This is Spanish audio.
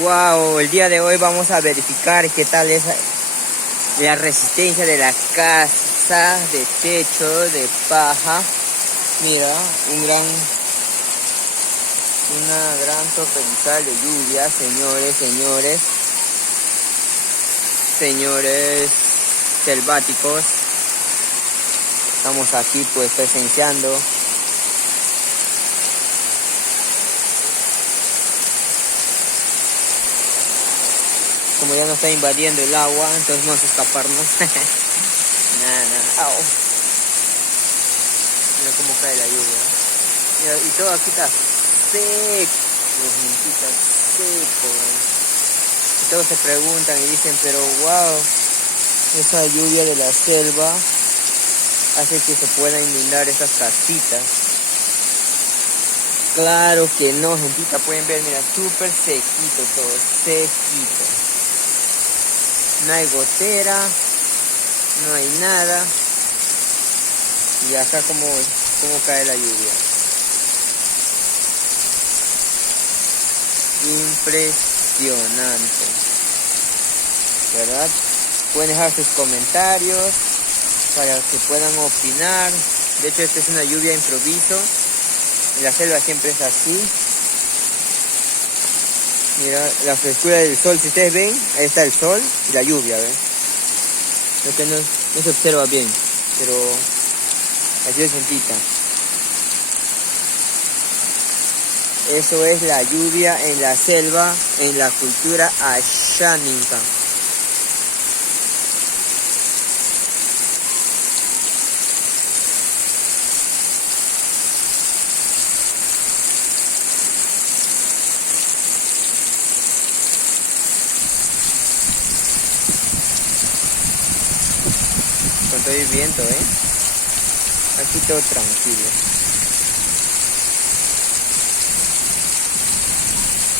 Wow, el día de hoy vamos a verificar qué tal es la resistencia de la casa de techo de paja. Mira, una gran torrencial de lluvia, señores selváticos. Estamos aquí pues presenciando. Como ya nos está invadiendo el agua, entonces vamos a escaparnos. Nada. Au. Mira cómo cae la lluvia. Mira, y todo aquí está seco, gentita, seco. Y todos se preguntan y dicen, pero wow, esa lluvia de la selva hace que se puedan inundar esas casitas. Claro que no, gentita, pueden ver, mira, súper sequito todo, sequito. No hay gotera, no hay nada. Y acá como cae la lluvia. Impresionante, ¿verdad? Pueden dejar sus comentarios para que puedan opinar. De hecho, esta es una lluvia de improviso. En la selva siempre es así. Mira, la frescura del sol, si ustedes ven, ahí está el sol y la lluvia, ¿ven? Lo que no se observa bien, pero así es, gentita. Eso es la lluvia en la selva, en la cultura Ashaninka. Con todo el viento, aquí todo tranquilo.